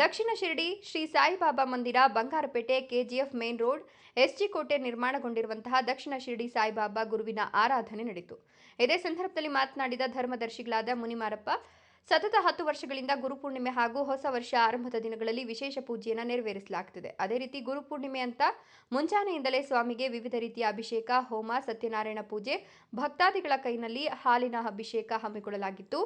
ದಕ್ಷಿಣ ಶಿರಡಿ ಶ್ರೀ ಸಾಯಿಬಾಬಾ ಮಂದಿರ, Bangarapete, KGF main road, SG Kote ನಿರ್ಮಾಣಗೊಂಡಿರುವಂತಹ ದಕ್ಷಿಣ ಶಿರಡಿ ಸಾಯಿಬಾಬಾ ಗುರುವಿನ ಆರಾಧನೆ ನಡೆಯಿತು. ಇದೇ ಸಂದರ್ಭದಲ್ಲಿ ಮಾತನಾಡಿದ ಧರ್ಮದರ್ಶಿಗಳಾದ ಮುನಿಮಾರಪ್ಪ, ಸತತ 10 ವರ್ಷಗಳಿಂದ ಗುರುಪೂರ್ಣಿಮೆ ಹಾಗೂ ಹೊಸ ವರ್ಷ ಆರಂಭದ ದಿನಗಳಲ್ಲಿ ವಿಶೇಷ ಪೂಜೆಯನ್ನು ನೆರವೇರಿಸಲಾಗುತ್ತಿದೆ. ಅದೇ ರೀತಿ ಗುರುಪೂರ್ಣಿಮೆ ಅಂತ ಮುಂಜಾನೆಯಿಂದಲೇ ಸ್ವಾಮಿಗೆ ವಿವಿಧ ರೀತಿಯ ಅಭಿಷೇಕ, ಹೋಮ, ಸತ್ಯನಾರಾಯಣ ಪೂಜೆ, ಭಕ್ತಾದಿಗಳ ಕೈನಲ್ಲಿ ಹಾಲಿನ ಅಭಿಷೇಕ ಹಮ್ಮಿಕೊಳ್ಳಲಾಗಿತ್ತು.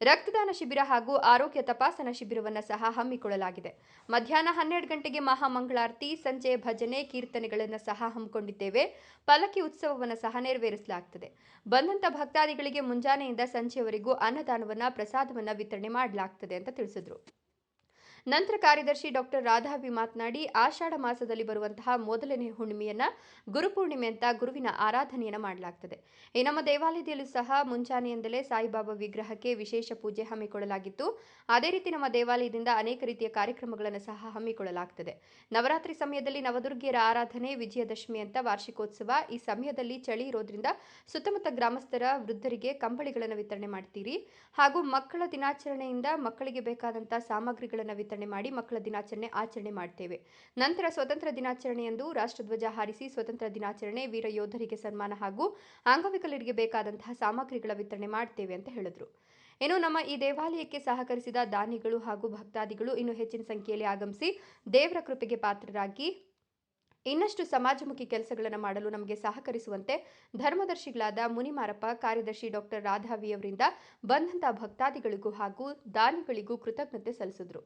ರಕ್ತದಾನ ಶಿಬಿರ ಹಾಗೂ ಆರೋಗ್ಯ ತಪಾಸಣಾ ಶಿಬಿರವನ್ನು ಸಹ ಹಮ್ಮಿಕೊಳ್ಳಲಾಗಿದೆ. ಮಧ್ಯಾಹ್ನ 12 ಗಂಟೆಗೆ ಮಹಾಮಂಗಳಾರತಿ, ಸಂಜೆ ಭಜನೆ, ಕೀರ್ತನೆಗಳನ್ನು ಸಹ ಹಮ್ಮಿಕೊಂಡಿದ್ದೇವೆ. ಪಲ್ಲಕ್ಕಿ ಉತ್ಸವವನ್ನು ಸಹ ನೆರವೇರಿಸಲಾಗುತ್ತದೆ. ಬಂದಂತ ಭಕ್ತಾದಿಗಳಿಗೆ ಮುಂಜಾನೆಯಿಂದ ಸಂಜೆಯವರೆಗೂ ಅನ್ನದಾನವನ್ನು, ಪ್ರಸಾದವನ್ನು ವಿತರಣೆ ಮಾಡಲಾಗುತ್ತದೆ ಅಂತ ತಿಳಿಸಿದರು. ನಂತರ ಕಾರ್ಯದರ್ಶಿ ಡಾಕ್ಟರ್ ರಾಧಾವಿ ಮಾತನಾಡಿ, ಆಷಾಢ ಮಾಸದಲ್ಲಿ ಬರುವಂತಹ ಮೊದಲನೇ ಹುಣ್ಣಿಮೆಯನ್ನ ಗುರುಪೂರ್ಣಿಮೆ ಅಂತ ಗುರುವಿನ ಆರಾಧನೆಯನ್ನು ಮಾಡಲಾಗುತ್ತದೆ. ಈ ನಮ್ಮ ದೇವಾಲಯದಲ್ಲೂ ಸಹ ಮುಂಜಾನೆಯಿಂದಲೇ ಸಾಯಿಬಾಬಾ ವಿಗ್ರಹಕ್ಕೆ ವಿಶೇಷ ಪೂಜೆ ಹಮ್ಮಿಕೊಳ್ಳಲಾಗಿತ್ತು. ಅದೇ ರೀತಿ ನಮ್ಮ ದೇವಾಲಯದಿಂದ ಅನೇಕ ರೀತಿಯ ಕಾರ್ಯಕ್ರಮಗಳನ್ನು ಸಹ ಹಮ್ಮಿಕೊಳ್ಳಲಾಗುತ್ತದೆ. ನವರಾತ್ರಿ ಸಮಯದಲ್ಲಿ ನವದುರ್ಗಿಯರ ಆರಾಧನೆ, ವಿಜಯದಶಮಿ ಅಂತ ವಾರ್ಷಿಕೋತ್ಸವ. ಈ ಸಮಯದಲ್ಲಿ ಚಳಿ ಇರೋದ್ರಿಂದ ಸುತ್ತಮುತ್ತ ಗ್ರಾಮಸ್ಥರ ವೃದ್ಧರಿಗೆ ಕಂಬಳಿಗಳನ್ನು ವಿತರಣೆ ಮಾಡ್ತೀರಿ ಹಾಗೂ ಮಕ್ಕಳ ದಿನಾಚರಣೆಯಿಂದ ಮಕ್ಕಳಿಗೆ ಬೇಕಾದಂತಹ ಸಾಮಗ್ರಿಗಳನ್ನು ವಿತರಣೆ ಮಾಡಿ ಮಕ್ಕಳ ದಿನಾಚರಣೆ ಆಚರಣೆ ಮಾಡ್ತೇವೆ. ನಂತರ ಸ್ವತಂತ್ರ ದಿನಾಚರಣೆಯಂದು ರಾಷ್ಟ್ರಧ್ವಜ ಹಾರಿಸಿ ಸ್ವತಂತ್ರ ದಿನಾಚರಣೆ, ವೀರ ಯೋಧರಿಗೆ ಸನ್ಮಾನ ಹಾಗೂ ಅಂಗವಿಕಲರಿಗೆ ಬೇಕಾದಂತಹ ಸಾಮಗ್ರಿಗಳ ವಿತರಣೆ ಮಾಡ್ತೇವೆ ಅಂತ ಹೇಳಿದ್ರು. ಇನ್ನು ನಮ್ಮ ಈ ದೇವಾಲಯಕ್ಕೆ ಸಹಕರಿಸಿದ ದಾನಿಗಳು ಹಾಗೂ ಭಕ್ತಾದಿಗಳು ಇನ್ನೂ ಹೆಚ್ಚಿನ ಸಂಖ್ಯೆಯಲ್ಲಿ ಆಗಮಿಸಿ ದೇವರ ಕೃಪೆಗೆ ಪಾತ್ರರಾಗಿ ಇನ್ನಷ್ಟು ಸಮಾಜಮುಖಿ ಕೆಲಸಗಳನ್ನು ಮಾಡಲು ನಮಗೆ ಸಹಕರಿಸುವಂತೆ ಧರ್ಮದರ್ಶಿಗಳಾದ ಮುನಿಮಾರಪ್ಪ, ಕಾರ್ಯದರ್ಶಿ ಡಾಕ್ಟರ್ ರಾಧಾವಿಯವರಿಂದ ಬಂದಂತಹ ಭಕ್ತಾದಿಗಳಿಗೂ ಹಾಗೂ ದಾನಿಗಳಿಗೂ ಕೃತಜ್ಞತೆ ಸಲ್ಲಿಸಿದರು.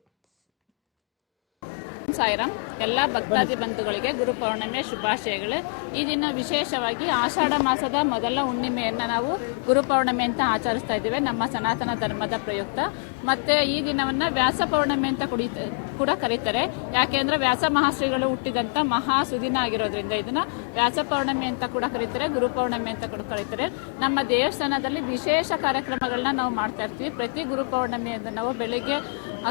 ಸಾಯಿರಾಮ್. ಎಲ್ಲ ಭಕ್ತಾದಿ ಬಂಧುಗಳಿಗೆ ಗುರುಪೌರ್ಣಿಮೆ ಶುಭಾಶಯಗಳು. ಈ ದಿನ ವಿಶೇಷವಾಗಿ ಆಷಾಢ ಮಾಸದ ಮೊದಲ ಹುಣ್ಣಿಮೆಯನ್ನು ನಾವು ಗುರುಪೌರ್ಣಿಮೆ ಅಂತ ಆಚರಿಸ್ತಾ ಇದ್ದೇವೆ ನಮ್ಮ ಸನಾತನ ಧರ್ಮದ ಪ್ರಯುಕ್ತ. ಮತ್ತು ಈ ದಿನವನ್ನು ವ್ಯಾಸ ಪೌರ್ಣಿಮೆ ಅಂತ ಕೂಡ ಕರೀತಾರೆ. ಯಾಕೆಂದರೆ ವ್ಯಾಸ ಮಹಾಶ್ರೀಗಳು ಹುಟ್ಟಿದಂಥ ಮಹಾ ಸುದಿನ ಆಗಿರೋದ್ರಿಂದ ಇದನ್ನು ವ್ಯಾಸ ಪೌರ್ಣಿಮೆ ಅಂತ ಕೂಡ ಕರೀತಾರೆ, ಗುರುಪೌರ್ಣಿಮೆ ಅಂತ ಕೂಡ ಕರೀತಾರೆ. ನಮ್ಮ ದೇವಸ್ಥಾನದಲ್ಲಿ ವಿಶೇಷ ಕಾರ್ಯಕ್ರಮಗಳನ್ನ ನಾವು ಮಾಡ್ತಾ ಇರ್ತೀವಿ. ಪ್ರತಿ ಗುರುಪೌರ್ಣಿಮೆಯಿಂದ ನಾವು ಬೆಳಿಗ್ಗೆ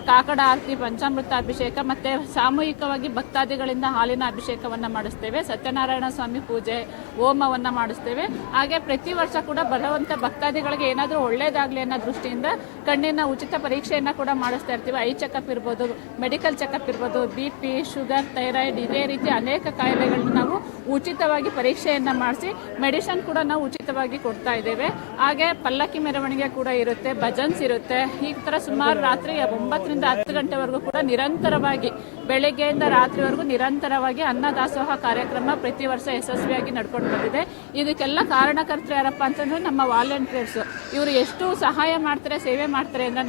ಕಾಕಡ ಆರತಿ, ಪಂಚಾಮೃತ ಅಭಿಷೇಕ ಮತ್ತು ಸಾಮೂಹಿಕವಾಗಿ ಭಕ್ತಾದಿಗಳಿಂದ ಹಾಲಿನ ಅಭಿಷೇಕವನ್ನು ಮಾಡಿಸ್ತೇವೆ. ಸತ್ಯನಾರಾಯಣ ಸ್ವಾಮಿ ಪೂಜೆ, ಹೋಮವನ್ನು ಮಾಡಿಸ್ತೇವೆ. ಹಾಗೆ ಪ್ರತಿ ವರ್ಷ ಕೂಡ ಬರುವಂಥ ಭಕ್ತಾದಿಗಳಿಗೆ ಏನಾದರೂ ಒಳ್ಳೇದಾಗಲಿ ಅನ್ನೋ ದೃಷ್ಟಿಯಿಂದ ಕಣ್ಣಿನ ಉಚಿತ ಪರೀಕ್ಷೆಯನ್ನು ಕೂಡ ಮಾಡಿಸ್ತಾ ಇರ್ತೀವಿ. ಐ ಚೆಕಪ್ ಇರ್ಬೋದು, ಮೆಡಿಕಲ್ ಚೆಕಪ್ ಇರ್ಬೋದು, BP, ಶುಗರ್, ಥೈರಾಯ್ಡ್, ಇದೇ ರೀತಿ ಅನೇಕ ಕಾಯಿಲೆಗಳನ್ನ ನಾವು ಉಚಿತವಾಗಿ ಪರೀಕ್ಷೆಯನ್ನು ಮಾಡಿಸಿ ಮೆಡಿಸಿನ್ ಕೂಡ ನಾವು ಉಚಿತವಾಗಿ ಕೊಡ್ತಾ ಇದ್ದೇವೆ. ಹಾಗೆ ಪಲ್ಲಕ್ಕಿ ಮೆರವಣಿಗೆ ಕೂಡ ಇರುತ್ತೆ, ಭಜನ್ಸ್ ಇರುತ್ತೆ. ಈ ಥರ ಸುಮಾರು ರಾತ್ರಿ 9 ರಿಂದ 10 ಗಂಟೆವರೆಗೂ ಕೂಡ ನಿರಂತರವಾಗಿ ಬೆಳಗ್ಗೆಯಿಂದ ರಾತ್ರಿವರೆಗೂ ನಿರಂತರವಾಗಿ ಅನ್ನದಾಸೋಹ ಕಾರ್ಯಕ್ರಮ ಪ್ರತಿ ವರ್ಷ ಯಶಸ್ವಿಯಾಗಿ ನಡ್ಕೊಂಡು ಬಂದಿದೆ. ಇದಕ್ಕೆಲ್ಲ ಕಾರಣಕರ್ತರು ಯಾರಪ್ಪ ಅಂತಂದ್ರೆ ನಮ್ಮ ವಾಲಂಟಿಯರ್ಸ್. ಇವರು ಎಷ್ಟು ಸಹಾಯ ಮಾಡ್ತಾರೆ, ಸೇವೆ ಮಾಡ್ತಾರೆ ಅಂದರೆ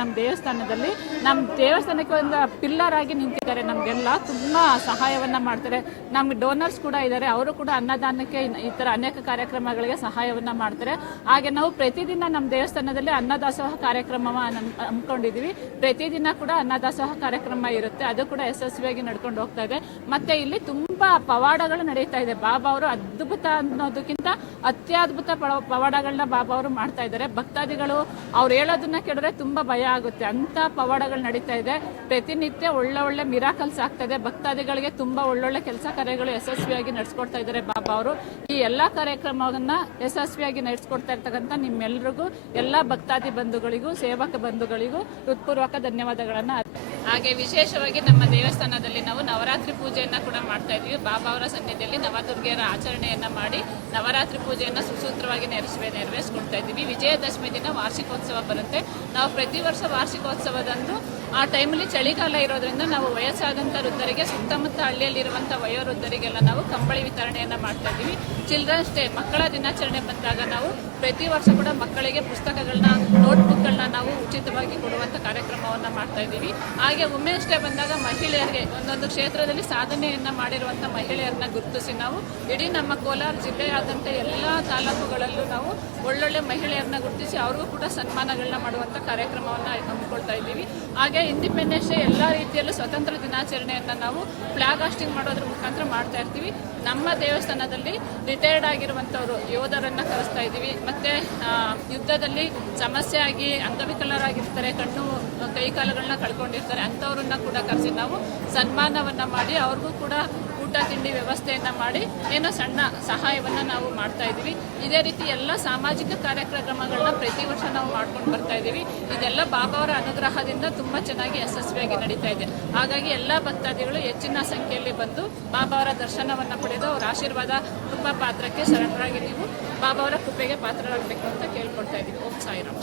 ನಮ್ಮ ದೇವಸ್ಥಾನಕ್ಕೆ ಒಂದು ಪಿಲ್ಲರ್ ಆಗಿ ನಿಂತಿದ್ದಾರೆ. ನಮಗೆಲ್ಲ ತುಂಬ ಸಹಾಯವನ್ನು ಮಾಡ್ತಾರೆ. ನಮ್ಗೆ ಡೋನರ್ಸ್ ಕೂಡ ಇದ್ದಾರೆ, ಅವರು ಕೂಡ ಅನ್ನದಾನಕ್ಕೆ ಈ ಥರ ಅನೇಕ ಕಾರ್ಯಕ್ರಮಗಳಿಗೆ ಸಹಾಯವನ್ನು ಮಾಡ್ತಾರೆ. ಹಾಗೆ ನಾವು ಪ್ರತಿದಿನ ನಮ್ಮ ದೇವಸ್ಥಾನದಲ್ಲಿ ಅನ್ನದಾಸೋಹ ಕಾರ್ಯಕ್ರಮವನ್ನು ಹಮ್ಮಿಕೊಂಡಿದ್ದೀವಿ. ಪ್ರತಿದಿನ ಕೂಡ ಅನ್ನದಾಸೋಹ ಕಾರ್ಯಕ್ರಮ ಇರುತ್ತೆ, ಅದು ಕೂಡ ಯಶಸ್ವಿಯಾಗಿ ನಡ್ಕೊಂಡು ಹೋಗ್ತಾ ಇದೆ. ಮತ್ತೆ ಇಲ್ಲಿ ತುಂಬಾ ಪವಾಡಗಳು ನಡೀತಾ ಇದೆ. ಬಾಬಾ ಅವರು ಅದ್ಭುತ ಅನ್ನೋದಕ್ಕಿಂತ ಅತ್ಯದ್ಭುತ ಪವಾಡಗಳನ್ನ ಬಾಬಾ ಅವರು ಮಾಡ್ತಾ ಇದ್ದಾರೆ. ಭಕ್ತಾದಿಗಳು ಅವ್ರು ಹೇಳೋದನ್ನ ಕೇಳಿದ್ರೆ ತುಂಬಾ ಭಯ ಆಗುತ್ತೆ, ಅಂತ ಪವಾಡಗಳು ನಡೀತಾ ಇದೆ. ಪ್ರತಿನಿತ್ಯ ಒಳ್ಳೆ ಮಿರಾಕಲ್ಸ್ ಆಗ್ತಾ ಇದೆ. ಭಕ್ತಾದಿಗಳಿಗೆ ತುಂಬಾ ಒಳ್ಳೊಳ್ಳೆ ಕೆಲಸ ಕಾರ್ಯಗಳು ಯಶಸ್ವಿಯಾಗಿ ನಡೆಸ್ಕೊಡ್ತಾ ಇದ್ದಾರೆ ಬಾಬಾ ಅವರು. ಈ ಎಲ್ಲಾ ಕಾರ್ಯಕ್ರಮವನ್ನ ಯಶಸ್ವಿಯಾಗಿ ನಡೆಸ್ಕೊಡ್ತಾ ಇರ್ತಕ್ಕಂಥ ನಿಮ್ಮೆಲ್ಲರಿಗೂ, ಎಲ್ಲಾ ಭಕ್ತಾದಿ ಬಂಧುಗಳಿಗೂ, ಸೇವಕ ಬಂಧುಗಳಿಗೂ ಹೃತ್ಪೂರ್ವಕ ಧನ್ಯವಾದಗಳನ್ನ. ಹಾಗೆ ವಿಶೇಷವಾಗಿ ನಮ್ಮ ದೇವಸ್ಥಾನದಲ್ಲಿ ನಾವು ನವರಾತ್ರಿ ಪೂಜೆಯನ್ನು ಕೂಡ ಮಾಡ್ತಾ ಇದ್ದೀವಿ. ಬಾಬಾ ಅವರ ಸನ್ನಿಧಿಯಲ್ಲಿ ನವದುರ್ಗಿಯರ ಆಚರಣೆಯನ್ನು ಮಾಡಿ ನವರಾತ್ರಿ ಪೂಜೆಯನ್ನು ಸುಸೂತ್ರವಾಗಿ ನೆರವೇರಿಸ್ಕೊಡ್ತಾ ಇದ್ದೀವಿ. ವಿಜಯದಶಮಿ ದಿನ ವಾರ್ಷಿಕೋತ್ಸವ ಬರುತ್ತೆ. ನಾವು ಪ್ರತಿ ವರ್ಷ ವಾರ್ಷಿಕೋತ್ಸವದಂದು ಆ ಟೈಮಲ್ಲಿ ಚಳಿಗಾಲ ಇರೋದ್ರಿಂದ ನಾವು ವಯಸ್ಸಾದಂಥ ವೃದ್ಧರಿಗೆ, ಸುತ್ತಮುತ್ತ ಹಳ್ಳಿಯಲ್ಲಿರುವಂಥ ವಯೋವೃದ್ಧರಿಗೆಲ್ಲ ನಾವು ಕಂಬಳಿ ವಿತರಣೆಯನ್ನು ಮಾಡ್ತಾ ಇದ್ದೀವಿ. ಚಿಲ್ಡ್ರನ್ಸ್ ಡೇ, ಮಕ್ಕಳ ದಿನಾಚರಣೆ ಬಂದಾಗ ನಾವು ಪ್ರತಿ ವರ್ಷ ಕೂಡ ಮಕ್ಕಳಿಗೆ ಪುಸ್ತಕಗಳನ್ನ, ನೋಟ್ಬುಕ್ಗಳನ್ನ ನಾವು ಉಚಿತವಾಗಿ ಕೊಡುವಂಥ ಕಾರ್ಯಕ್ರಮವನ್ನು ಮಾಡ್ತಾ ಇದ್ದೀವಿ. ಹಾಗೆ ವುಮೆನ್ಸ್ ಡೇ ಬಂದಾಗ ಮಹಿಳೆಯರಿಗೆ, ಒಂದೊಂದು ಕ್ಷೇತ್ರದಲ್ಲಿ ಸಾಧನೆಯನ್ನು ಮಾಡಿರುವಂಥ ಮಹಿಳೆಯರನ್ನ ಗುರುತಿಸಿ ನಾವು ಇಡೀ ನಮ್ಮ ಕೋಲಾರ ಜಿಲ್ಲೆಯಾದಂಥ ಎಲ್ಲ ತಾಲೂಕುಗಳಲ್ಲೂ ನಾವು ಒಳ್ಳೊಳ್ಳೆ ಮಹಿಳೆಯರನ್ನ ಗುರುತಿಸಿ ಅವ್ರಿಗೂ ಕೂಡ ಸನ್ಮಾನಗಳನ್ನ ಮಾಡುವಂಥ ಕಾರ್ಯಕ್ರಮವನ್ನು ಹಮ್ಮಿಕೊಳ್ತಾ ಇದ್ದೀವಿ. ಹಾಗೆ ಇಂಡಿಪೆಂಡೆನ್ಸ್ ಡೇ ಎಲ್ಲ ರೀತಿಯಲ್ಲೂ ಸ್ವತಂತ್ರ ದಿನಾಚರಣೆಯನ್ನು ನಾವು ಫ್ಲಾಗ್ ಹಾಸ್ಟಿಂಗ್ ಮಾಡೋದ್ರ ಮುಖಾಂತರ ಮಾಡ್ತಾ ಇರ್ತೀವಿ. ನಮ್ಮ ದೇವಸ್ಥಾನದಲ್ಲಿ ರಿಟೈರ್ಡ್ ಆಗಿರುವಂಥವ್ರು ಯೋಧರನ್ನು ಕರೆಸ್ತಾ ಇದ್ದೀವಿ. ಮತ್ತು ಯುದ್ಧದಲ್ಲಿ ಸಮಸ್ಯೆ ಆಗಿ ಅಂಗವಿಕಲರಾಗಿರ್ತಾರೆ, ಕಣ್ಣು ಕೈಕಾಲುಗಳನ್ನ ಕಳ್ಕೊಂಡಿರ್ತಾರೆ, ಅಂಥವ್ರನ್ನ ಕೂಡ ಕರೆಸಿ ನಾವು ಸನ್ಮಾನವನ್ನು ಮಾಡಿ ಅವ್ರಿಗೂ ಕೂಡ ಊಟ ತಿಂಡಿ ವ್ಯವಸ್ಥೆಯನ್ನು ಮಾಡಿ ಏನೋ ಸಣ್ಣ ಸಹಾಯವನ್ನು ನಾವು ಮಾಡ್ತಾ ಇದ್ದೀವಿ. ಇದೇ ರೀತಿ ಎಲ್ಲ ಸಾಮಾಜಿಕ ಕಾರ್ಯಕ್ರಮಗಳನ್ನ ಪ್ರತಿ ವರ್ಷ ನಾವು ಮಾಡ್ಕೊಂಡು ಬರ್ತಾ ಇದ್ದೀವಿ. ಇದೆಲ್ಲ ಬಾಬಾ ಅವರ ಅನುಗ್ರಹದಿಂದ ತುಂಬ ಚೆನ್ನಾಗಿ ಯಶಸ್ವಿಯಾಗಿ ನಡೀತಾ ಇದೆ. ಹಾಗಾಗಿ ಎಲ್ಲ ಭಕ್ತಾದಿಗಳು ಹೆಚ್ಚಿನ ಸಂಖ್ಯೆಯಲ್ಲಿ ಬಂದು ಬಾಬಾ ಅವರ ದರ್ಶನವನ್ನು ಪಡೆದು ಅವರ ಆಶೀರ್ವಾದ ಕೃಪಾ ಪಾತ್ರಕ್ಕೆ ಶರಣರಾಗಿ ನೀವು ಬಾಬಾ ಅವರ ಕೃಪೆಗೆ ಪಾತ್ರರಾಗಬೇಕು ಅಂತ ಕೇಳ್ಕೊಳ್ತಾ ಇದ್ದೀವಿ. ಓಂ ಸಾಯಿರಾಮ್.